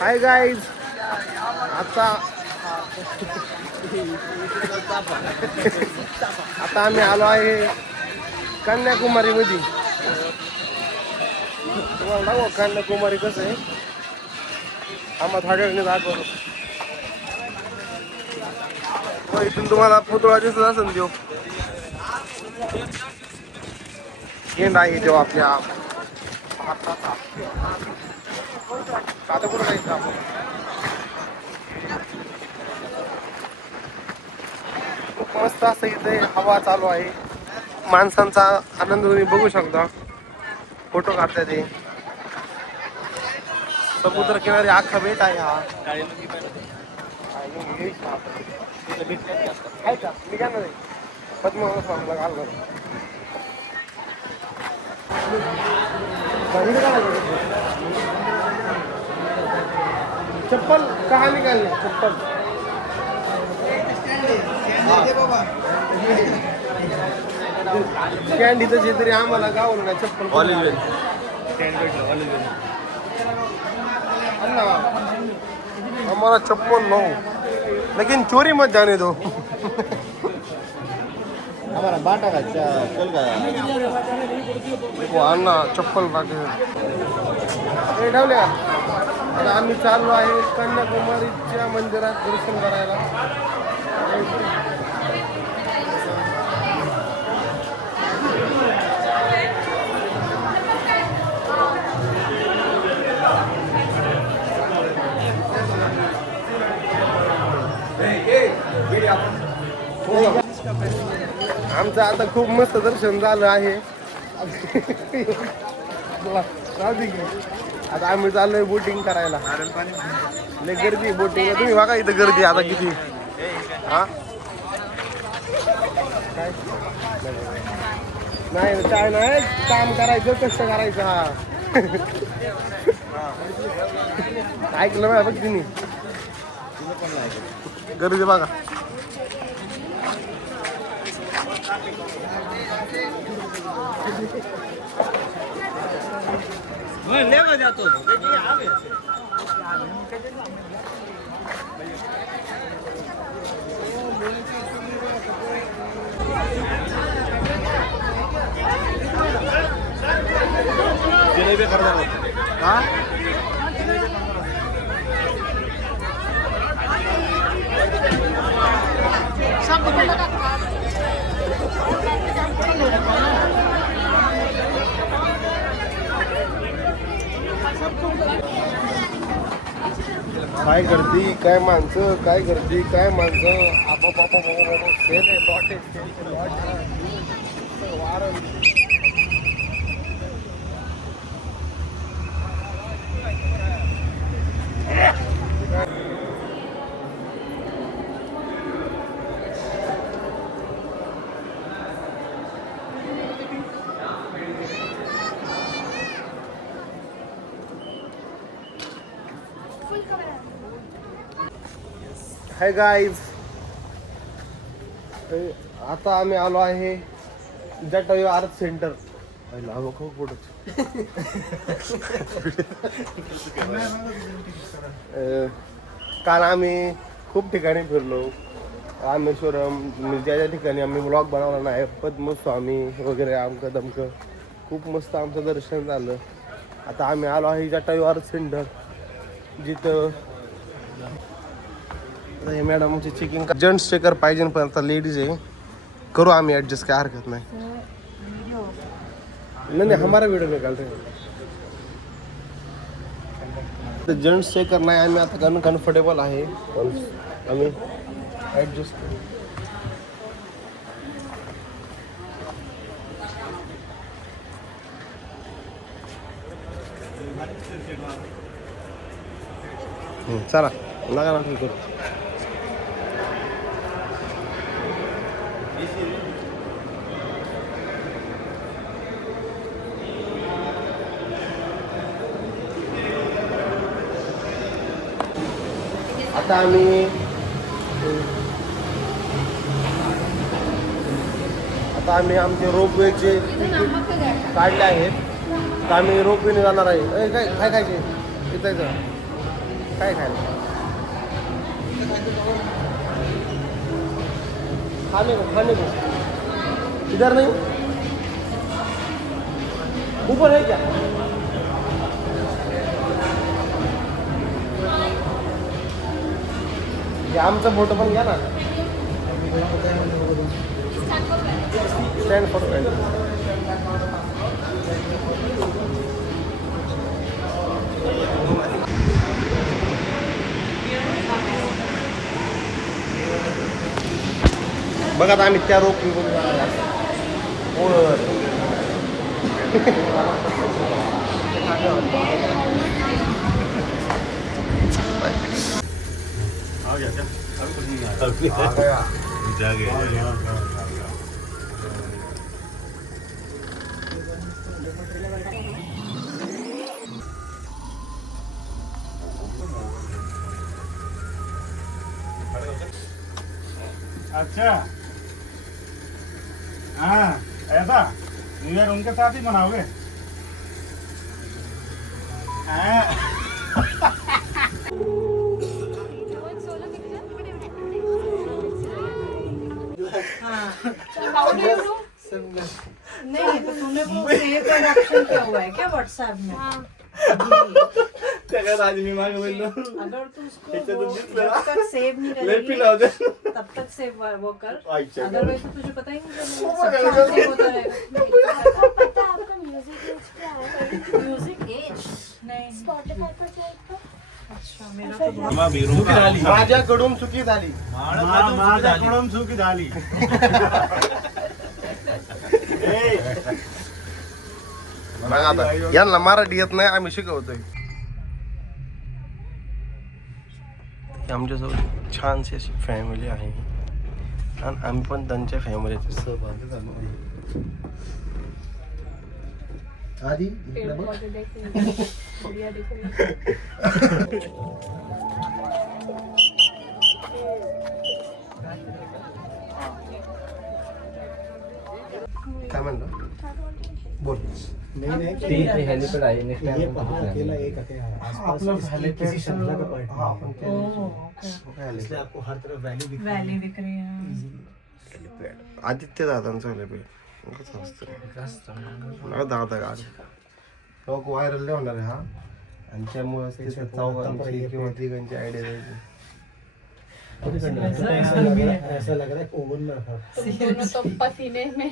Hi guys. आता आता आम्ही आलो आहे कन्याकुमारी मध्ये. तुम्हाला दाखवा कन्याकुमारी कसं आहे. आम्हाला थोड्या वेळाने दाखवतो. इथून तुम्हाला पुतळा दिसत असेल देव. गेंद आहे तेव्हा आपल्या भारताचा. आता कुठं जायचं आपण. खूप मस्त असं इथे हवा चालू आहे. माणसांचा आनंद तुम्ही बघू शकता. फोटो काढताय ते. समुद्र किनारी अख्खा बेट आहे हा. आहे का मी काय नाही पद्मावतीला घालणार. चप्पल कहाँ निकालनी चप्पल. स्टँड इथं तरी आम्हाला गावलं नाही चप्पल. कॉलेज हमारा चप्पल लो लेकिन चोरी मत जाने दो. हमारा बाटा का चल गया. देखो अन्ना चप्पल टाके हे ठेवल्या. आता आम्ही चाललो आहे कन्याकुमारीच्या मंदिरात दर्शन करायला. आमचं आता खूप मस्त दर्शन झालं आहे. आता आम्ही चाललोय बोटिंग करायला. लय गर्दी बोटिंग. तुम्ही बघा इथं गर्दी आता किती. हा नाही काय नाही काम करायचं कष्ट करायचं. हा ऐकलं ना बघ तिने गर्दी बघा. जिलेबी करणार हा. काय गर्दी काय माणसं काय गर्दी काय माणसं. आपाप सेल आहे लॉट आहे वार. Hi guys. आता आम्ही आलो आहे जटायू आर्ट सेंटर. काल आम्ही खूप ठिकाणी फिरलो. रामेश्वरम ज्या ज्या ठिकाणी आम्ही ब्लॉग बनवला नाही. पद्मस्वामी वगैरे आमकं दमकं खूप मस्त आमचं दर्शन झालं. आता आम्ही आलो आहे जटायू आर्ट सेंटर जिथं हे मॅडमची चेकिंग. जेंट्स चेकर पाहिजे पण आता लेडीज आहे. करू आम्ही ॲडजस्ट काय हरकत नाही. नहीं हमारा वीडियो निकाल रहे हैं. जेंट्स चेकर नाही आम्ही आता कम्फर्टेबल आहे. आम्ही ॲडजस्ट चला लगा ना करू. आता आम्ही आमचे रोपवेचे तिकीट काढले आहेत. तर आम्ही रोपवेने जाणार आहे. काय काय खायचे तिथं काय खायला खाने को इधर नहीं ऊपर है क्या ये आमचा फोटो पण घ्या ना स्टँड फोटो बघा आता आम्ही त्या रोप अच्छा हाँ ऐसा न्यू ईयर उनके साथ ही मनाओगे हाँ। नहीं तो तूने वो सेव का ऑप्शन किया हुआ है क्या व्हाट्सएप में? आज मी मागे बोललो अगर तू उसको वो जब तक सेव नहीं करेगी तब तक सेव वो कर अदरवाइज तो तुझे पता ही नहीं चलेगा सेव होता रहेगा। पता है आपका म्यूजिक एज क्या है? म्यूजिक एज नहीं स्पॉटिफाई पर जाए तो अच्छा मेरा तो बहुत माझ्याकडून चुकी झाली माझ्याकडून चुकी झाली बघा आता यांना मराठी येत नाही आम्ही शिकवतोय आमच्यासोबत छानशी अशी फॅमिली आहे आणि आम्ही पण त्यांच्या फॅमिलीचे सहभागी झालो आहे आधी काय म्हणलं बोल हेलिपॅड आहे नेक्स्ट टाइम वैली दिख रही है आदित्य दादांचं दादा गाडी लोक व्हायरल होणार आहे हा आणि त्यामुळे चौघांची किंवा तिघांची आयडिया द्यायची ऐसा लग रहा है ओवन में रखा दोनों तो पसीने में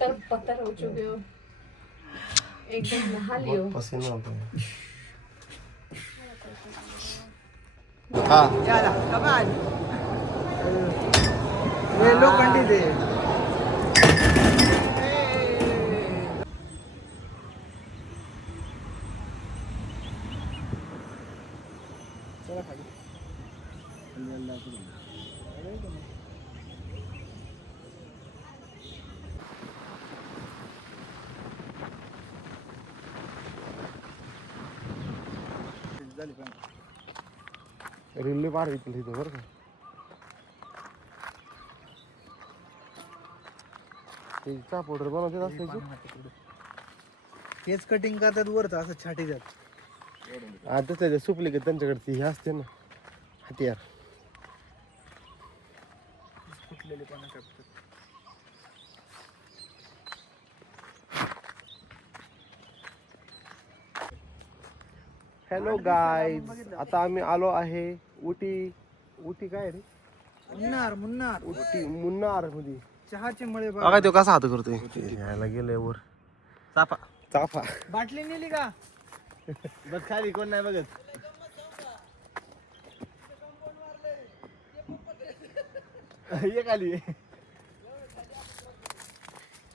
तर पत्थर हो चुके हो एकदम नहा लियो पसीना होता है लोखंडी दे रिल्ली पार इथलं इथं बरं का ते पावडर बनवते असल्याची तेच कटिंग करतात वरच असं छाटी जात आता त्याच्या सुपली की त्यांच्याकडे हे असते ना हत्यार फुटलेले पानं कापतात हॅलो गाईज आता आम्ही आलो आहे उटी काय रे मुन्नार उटी मुन्नार मध्ये चहाचे मळे बघा तो कसा हात करतोय यायला गेलंय वर चाफा बाटली नेली का बस खाली कोण नाही बघत ये खाली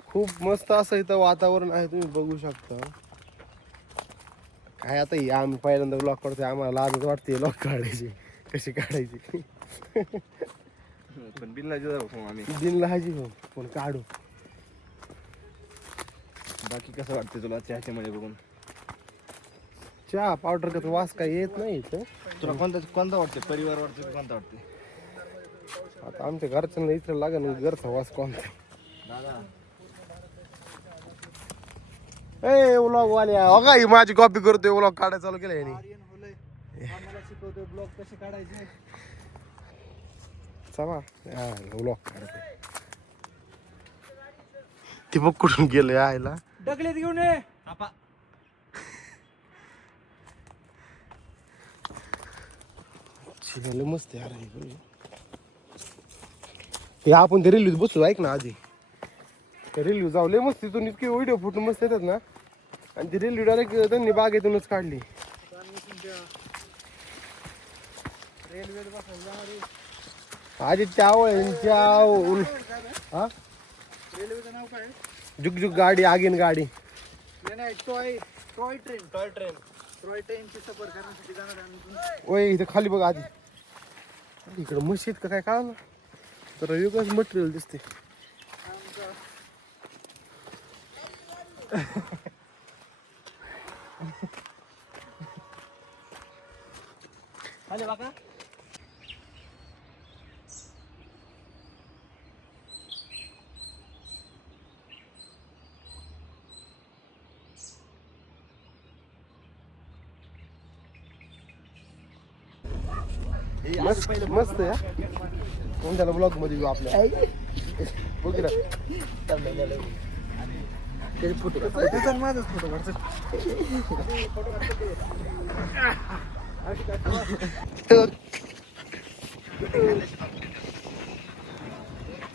खूप मस्त असं इथं वातावरण आहे तुम्ही बघू शकता काय आता हे आम्ही पहिल्यांदा ब्लॉग काढतोय आम्हाला लाजच वाटते ब्लॉग काढायची कशी काढायची पण बिल आम्ही दिन लहायची पण काढू बाकी कसं वाटतं तुला चहाचे मळे बघून चहा पावडर का वास काय येत नाही इथं तुला कोणता वाटते परिवार वाटते कोणता वाटते आता आमच्या घरच्यांना इथं लागेल घरचा वास कोणता दादा ए व्लॉग वाल्या हो का ही माझी कॉपी करतोय व्लॉग काढायला चालू केलं याने आम्हाला शिकवतो ब्लॉग कसे काढायचे. चला ब्लॉग काढतो. ती बघ कुठून गेले आयला. डगलेत घेऊन ये. शिकायला मस्त आहे अरे. हे आपण ते रेल्वेत बसलो ऐक ना आधी. त्या रेल्वे जाऊ लय मस्त तिथून इतके व्हिडिओ फोटो मस्त येतात ना. आणि ती रेल्वे डायरेक्ट त्यांनी बागेतूनच काढली. रेल्वेत बसायला आधी त्या हा रेल्वेचं नाव काय? जुग गाडी आगीन गाडी. हे नाही टॉय ट्रेनची सफर करण्यासाठी जाणार आम्ही. ओय इथे खाली बघ आधी. इकडं मशीद का काय कळलं तर वेगळंच मटेरियल दिसते. आले बघा. मस्त मस्त आहे कोणत्याला ब्लॉग मध्ये येऊ आपल्या बघ ना. त्याचा माझाच फोटो काढतो.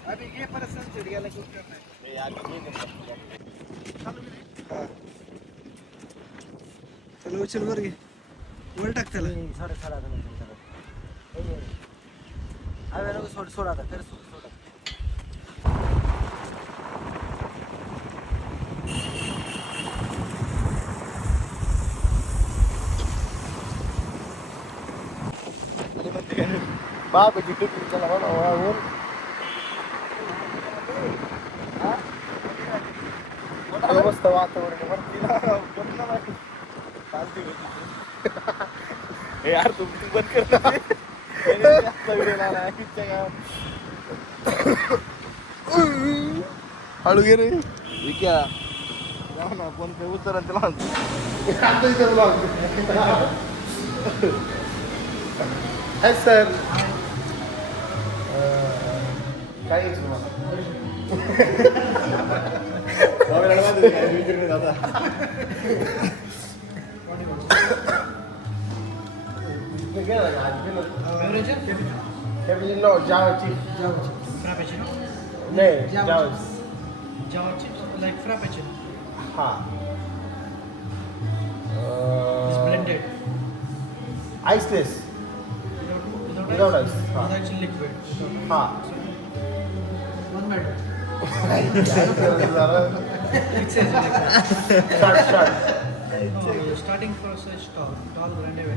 अभी ये परत सनसेट गेला की चल उचल वर घे. वर टाक त्याला. सोड आता कर सोड. बाबाची टिफिन त्याला म्हणा मस्त वातावरण यार तुम्ही बंद करता. हळू गे रे ना कोण काही उतर त्याला सर काय no, Java chips. Frappuccino? No, Java Java. Java chips like Frappuccino. Ha. It's blended. Iceless. Without ice. Ha. It's actually liquid. Ha. 1 minute. It's It says liquid. Start. No, starting process tall blended.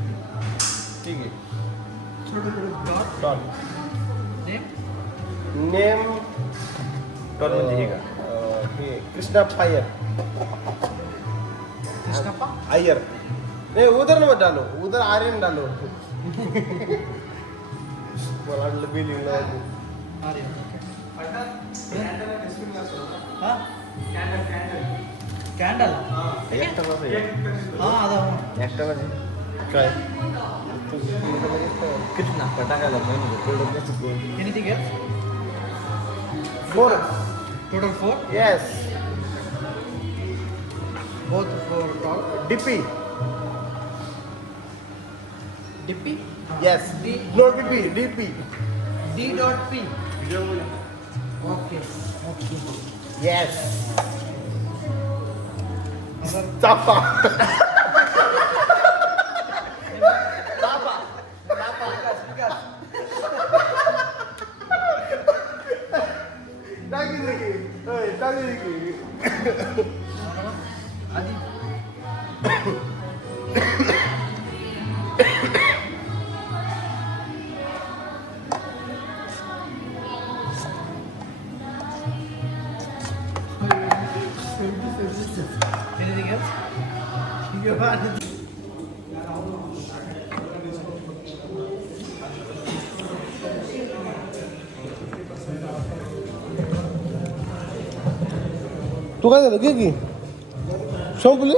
ठीक है. Dot. Name? Name. Dot म्हणजे हे का? हे Krishna fire. Krishnappa? Iyer. नहीं उधर मत डालो. उधर आर्यन डालो. मला वाटलं बिलिंग लावतो. Aryan. Huh? Candle. एकटा माझं अदा काय कृष्णा टाकायला पाहिजे. Anything else? 4. Total 4? Yes. Both for tall. DP. DP? Yes. D. No DP. DP. D dot P. Okay. Yes. Tapa. Anything else? You want? तू काय झालं की संपली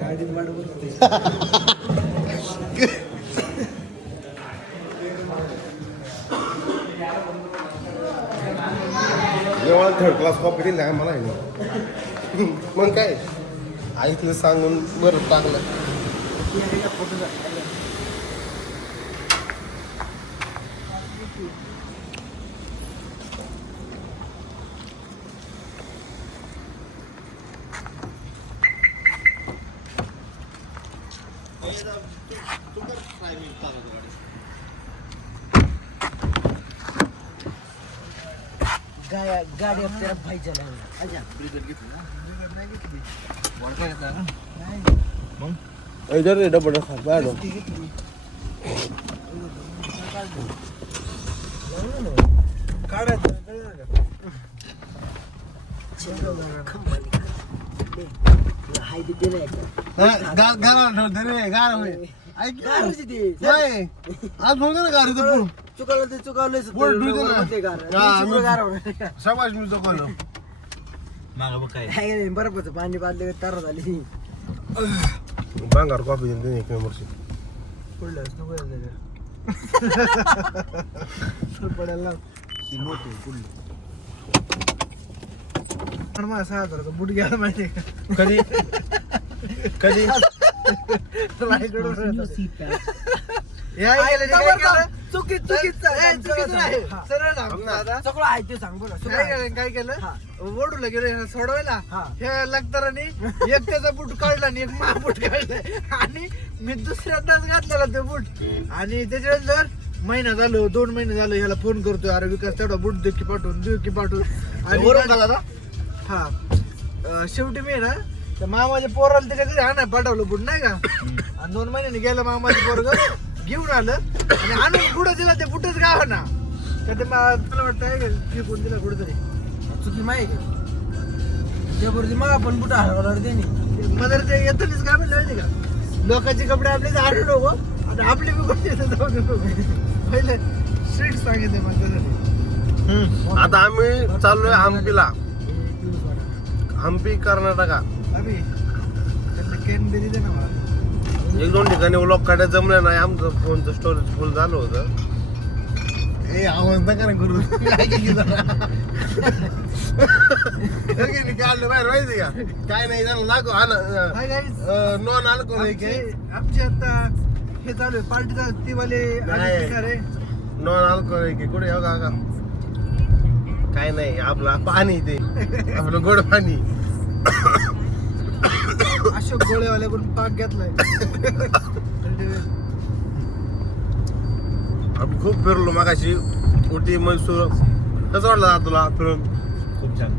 गाडी जेव्हा थर्ड क्लास कॉपी दिली आहे मला आहे मग काय आईतलं सांगून बरं टाकलं. गाडी तेरा भाई चला अच्छा इधर डबल खा बैठो बरोबर पाणी बांधले तार झाली बांगार कॉफी देते एक नंबरची पडलंच नको पडायला मला 6,000 बूट घ्यायला माहिती कधी कधी काय केलं वडूला गेलो सोडवायला हे लागताराने एक त्याचा बूट काढला आणि एक मा बूट काढलाय आणि मी दुसऱ्यांदाच घातलेला ते बूट आणि त्याच्यानंतर महिना झालो 2 महिने झालो ह्याला फोन करतोय अरे विकास तेवढा बूट दे की पाठवून आणि हा शेवटी मी ना तर मामाच्या पोराला त्याच्या घरी आणा पाठवलं बूट नाही का आणि 2 महिन्याने गेलं मामाचं पोरग घेऊन आलं आणि आणून कुठं दिला ते बुटच गाव ना तर ते तुला वाटतं फेकून दिला कुठेतरी चुकी माहिती त्यापूर्वी मग आपण बुट हरवणार त्यांनी मदर ते येतानीच काय म्हणलं माहिती का लोकांचे कपडे आपले आणू नको आणि आपले बी कोणते जाऊ नको पहिले स्ट्रिक्ट सांगितले मग आता आम्ही चाललोय हम्पीला हम्पी कर्नाटका अभि त्यांना कॅन दिली दे ना मला 1-2 ठिकाणी व्लॉग काढायला जमलं नाही आमचं फोनचं स्टोरेज फुल झालं होतं ए आवाज नका ना करू काढलं बाहेर माहिती का काय नाही झालं लागू नॉन अल्कोहोलिक आमची आता हे चालू आहे पार्टी चालू ती वाले नॉन अल्कोहोलिक कुठे हो का काय नाही आपलं पाणी ते आपलं गोड पाणी अशोक गोळेवाल्याकडून पाक घेतलाय आम्ही खूप फिरलो मागाशी उटी मैसूर कसं वाटलं तुला फिरून खूप छान.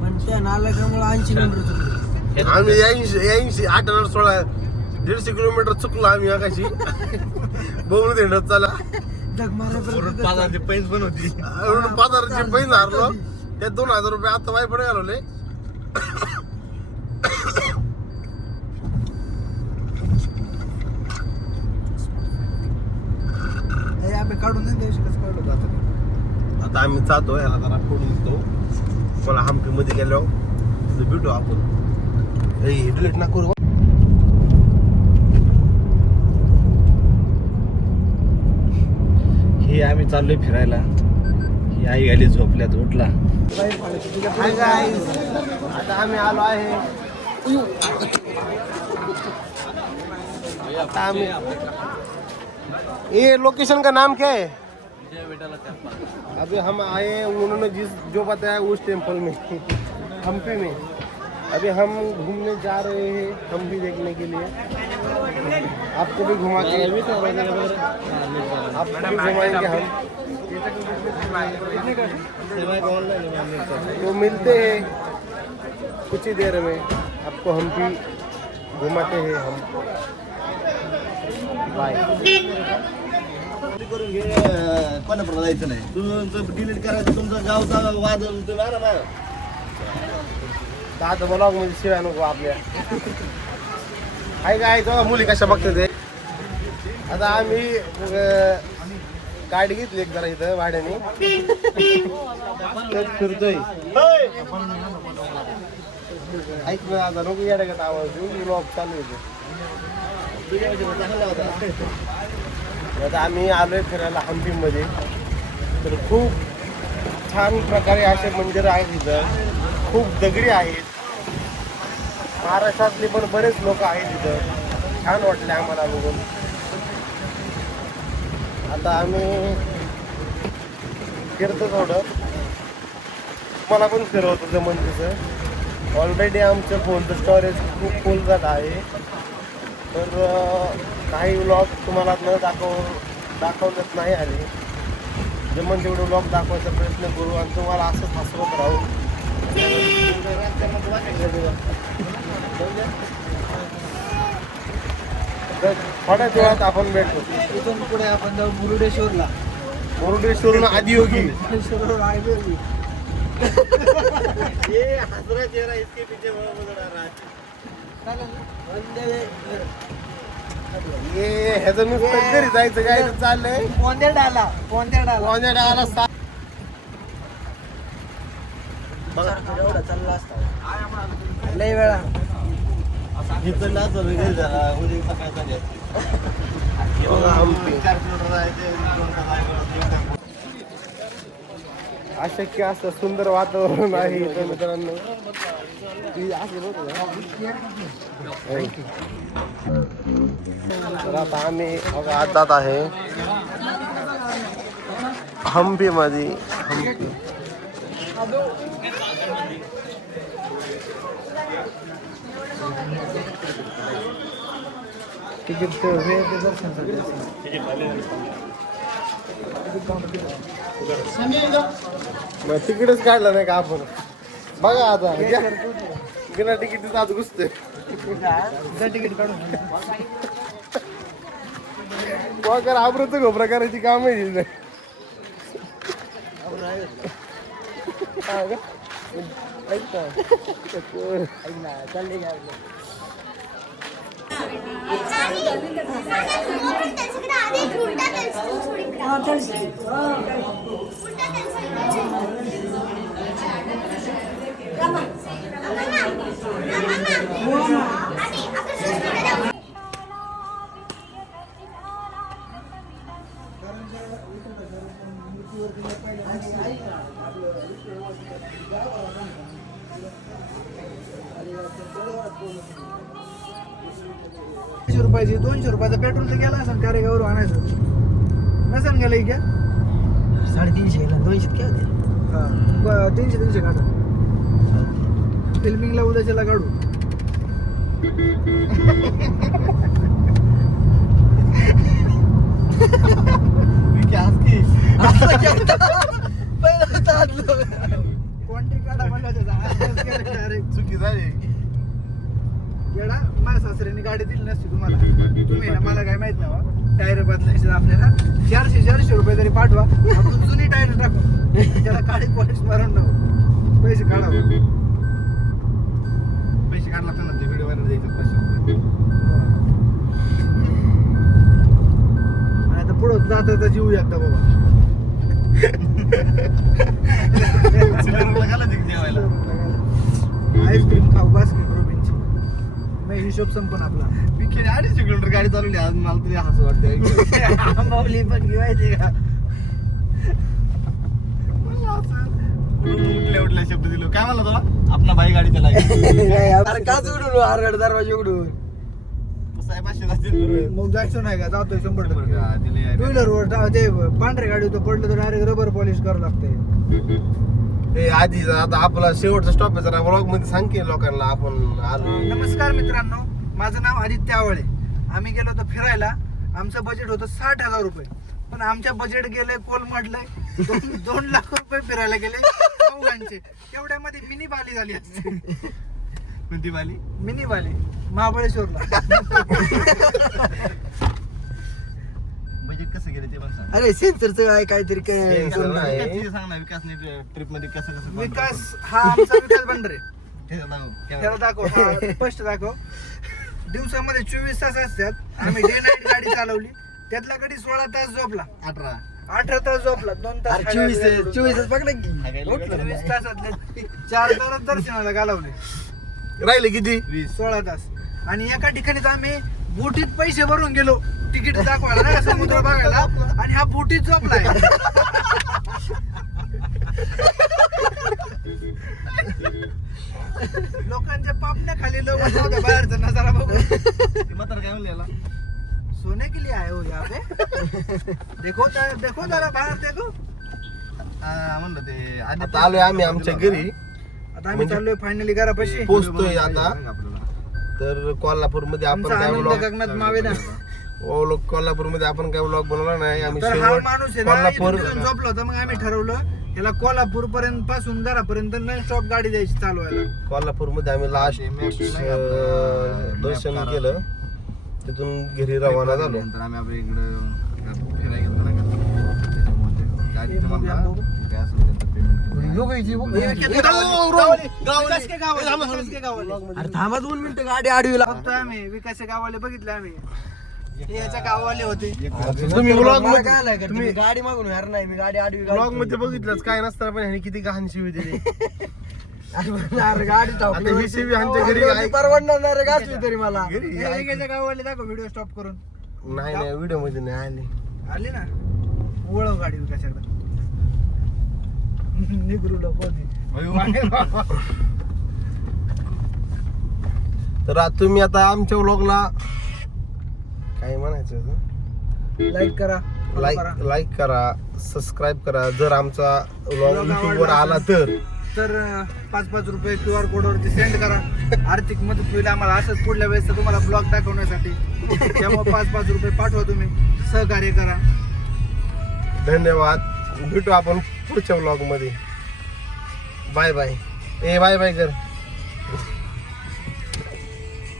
पण त्या नाल्यामुळे 80 किलोमीटर आम्ही 80 816 150 किलोमीटर चुकलो आम्ही मागाशी बघून देण्यात चला पाजारची पैस पण होती. 5,000ची पैन हारलो त्या 2,000 रुपये आता वाय पडे घालवले काढून दिवशी कसं काढलं आता आम्ही जातो याला जरा फोडून देतो मला हम्पी मध्ये गेल्यावर भेटू आपण डिलीट ना करू ही आम्ही चाललोय फिरायला. ही आई आली झोपल्यात उठला. आता आम्ही आलो आहे आता आम्ही ये लोकेशन का नाम क्या है अभी हम आए उन्होंने जो बताया उस टेम्पल में हम्पी में अभी हम घूमने जा रहे हैं हम भी देखने के लिए आपको भी घुमा के आपको भी घुमाएंगे हम तो मिलते हैं कुछ ही देर में आपको हम भी घुमाते हैं हम बाय करून घे कोणापर्यंत जायचं नाही. तुमचं डिलीट करायचं तुमचं गावचा वाद आता ब्लॉग मध्ये शिवाय नको आपल्या आहे काय तो मुली कशा बघते ते आता आम्ही गाडी घेतली एक जरा इथं भाड्याने फिरतोय ऐक ना आता नको येण्यागत आवाज देऊ ब्लॉग चालू होते. आता आम्ही आलोय फिरायला हम्पीमध्ये. तर खूप छान प्रकारे असे मंदिर आहेत इथं. खूप दगडी आहेत. महाराष्ट्रातले पण बरेच लोक आहेत इथं. छान वाटले आम्हाला बघून. आता आम्ही फिरतो थोडं. मला पण फिरवतो जमन तसं. ऑलरेडी आमचं फोनचं स्टोरेज खूप फुल जात आहे. तर काही व्लॉग तुम्हाला न दाखवण्यात नाही आले. जमन तेवढे व्लॉग दाखवायचा प्रयत्न करू आणि तुम्हाला असंच हसवत राहू. तर थोड्याच वेळात आपण भेटतो. इथून पुढे आपण जाऊ मुरुडेश्वरला. मुरुडेश्वरून आदियोगी. मुरुडेश्वरवर आदियोगी. ये ह्याचं नुसतं घरी जायचं काय चाललंय. कोणत्या डाला चालला असता लय वेळा. अशक्य असं सुंदर वातावरण आहे इथं मित्रांनो. तर आता आम्ही आज जात आहे हम्पी मध्ये. तिकीट मग तिकीटच काढलं नाही का आपण. बघा आता बिना तिकीट आत घुसतोय. तिकीट काढून वगैरे आबरूचं घोबरा करायची काम आहे. चालले काय रुपयाची 200 रुपयाचं पेट्रोल तर गेला असं कारेगावर आणायचं नसेल गेलं क्या 350 गेला 200 काय होते. हा 300 काढा. फिल्मिंगला उद्याच्याला काढू. कोणती काढा म्हणलं चुकी झाली. येडा माझ्या सासऱ्याने गाडी दिली नसती तुम्हाला. तुम्ही ना मला काय माहित नाही. टायर बदलायचे आपल्याला 400 रुपये तरी पाठवा. आपण जुनी टायर टाकू. त्याला काळी पॉलिश मारून टाकू. पैसे काढा. पैसे काढला तर ना ते व्हिडिओ वायरल द्यायचं 500 रुपये. आणि आता पुढं जाता जीव एकदा बाबा. आईस्क्रीम खाऊ बास्केट रोबिनची. मग हिशोब संपन आपला. विखेने 250 किलोमीटर गाडी चालवली आज. मला तरी हसू वाटतं. माऊली पण घेवायची का. उठल्या शब्द दिलो. काय म्हणला तुला. आपला भाई गाडी चला. काच उडून आरगड दरवाजे उडून साहेब 500 असतील. मग जायचं नाही का. जातोय 100%. टू व्हीलर वर ते पांढऱ्या गाडी होतं पडलं तर डायरेक्ट रबर पॉलिश करावं लागतंय. आधी आता आपला शेवटचा स्टॉप आहे. जरा व्लॉग मध्ये सांग की लोकांना आपण आलो. नमस्कार मित्रांनो, माझं नाव आदित्य आवळे. आम्ही गेलो होतो फिरायला. आमचं बजेट होतं 60,000 रुपये. पण आमच्या बजेट गेले कोलमडलंय 2 लाख रुपये फिरायला गेले चौघांचे. तेवढ्यामध्ये मिनी बाली झाली असते. कोणती बाली. मिनी बाली महाबळेश्वरला. बजेट कसं गेलं ते पण सांग. अरे सेन्सरचं काय काहीतरी काय सांग ना. विकासने ट्रिप मध्ये कसं विकास हा आमचा विकास बंडरे. त्याला दाखव. स्पष्ट दाखव. दिवसामध्ये 24 तास असतात. आम्ही डे नाईट गाडी चालवली. त्यातला कधी 16 तास झोपला. 18 तास झोपला. 2 तास 24 पकडा की 24 तासातले 4 तास दर्शनाला घालवले. राहिले किती? 16 तास. आणि एका ठिकाणी तर आम्ही बोटीत पैसे भरून गेलो तिकीट दाखवायला नाही का, समुद्र बघायला, आणि हा बोटीत झोपलाय. लोकांच्या पापण्या खाली लोक बाहेरचा नजारा बघू. म्हातारा काय म्हणले याला? सोने के लिए आए हो यहाँ पे? देखो जरा बाहेर देखो. म्हणलं ते आधी आता आलोय आम्ही आमच्या घरी, आता आम्ही चाललोय फायनली घरापाशी. पोहोचतोय आता. आपल्याला तर कोल्हापूर मध्ये आपण आमचा काय आनंद ब्लॉग गगनात मावे ना. कोल्हापूर मध्ये आपण काय ब्लॉग बनवला नाही. आम्ही तर हा शेवट माणूस आहे ना, कोल्हापूर इथून तिथून झोपला होता. मग आम्ही ठरवलं ह्याला कोल्हापूर पर्यंत पासून घरापर्यंत नॉन स्टॉप गाडी द्यायची चालवायला. कोल्हापूर मध्ये आम्ही लास्ट दर्शन केलं, तिथून घरी रवाना झालो. नंतर आम्ही आपल्या इकडं फिरायला गेलो ना त्याच्यामुळे गाडी बघूया, बघू. काय असेल त्यांचं पेमेंट अरे थांबा 2 मिनिटं, गाडी आडवी लागतो. आम्ही विकास गावाले बघितले, आम्ही याच्या गावाले होते. तुम्ही ब्लॉग तुम्ही गाडी मागून यार नाही, मी गाडी आडवी ब्लॉग मध्ये बघितलंच काय नसतं, पण ह्याने किती गहाण शिवी दिली. गाडी आता ही शिवी आमच्या घरी आहे. परवडणार घातली तरी मला. घरी विकासच्या गावाले दाखव व्हिडिओ स्टॉप करून. नाही नाही व्हिडिओ मध्ये नाही आली. आली ना, वळव गाडी विकासकडे. निगरू लोक होते. तर तुम्ही आता आमच्या व्लॉगला काय म्हणायचं, लाईक करा, लाईक करा, सबस्क्राईब करा. जर आमचा व्लॉग Vlog युट्यूब वर आवडला आला तर 5-5 रुपये QR कोडवरती सेंड करा. आर्थिक मदत होईल आम्हाला असंच पुढल्या वेळेस तुम्हाला ब्लॉग दाखवण्यासाठी. त्यामुळे 5-5 रुपये पाठवा, तुम्ही सहकार्य करा. धन्यवाद. भेटू आपण पुढच्या व्लॉग मध्ये. Bye bye. बाय बाय कर.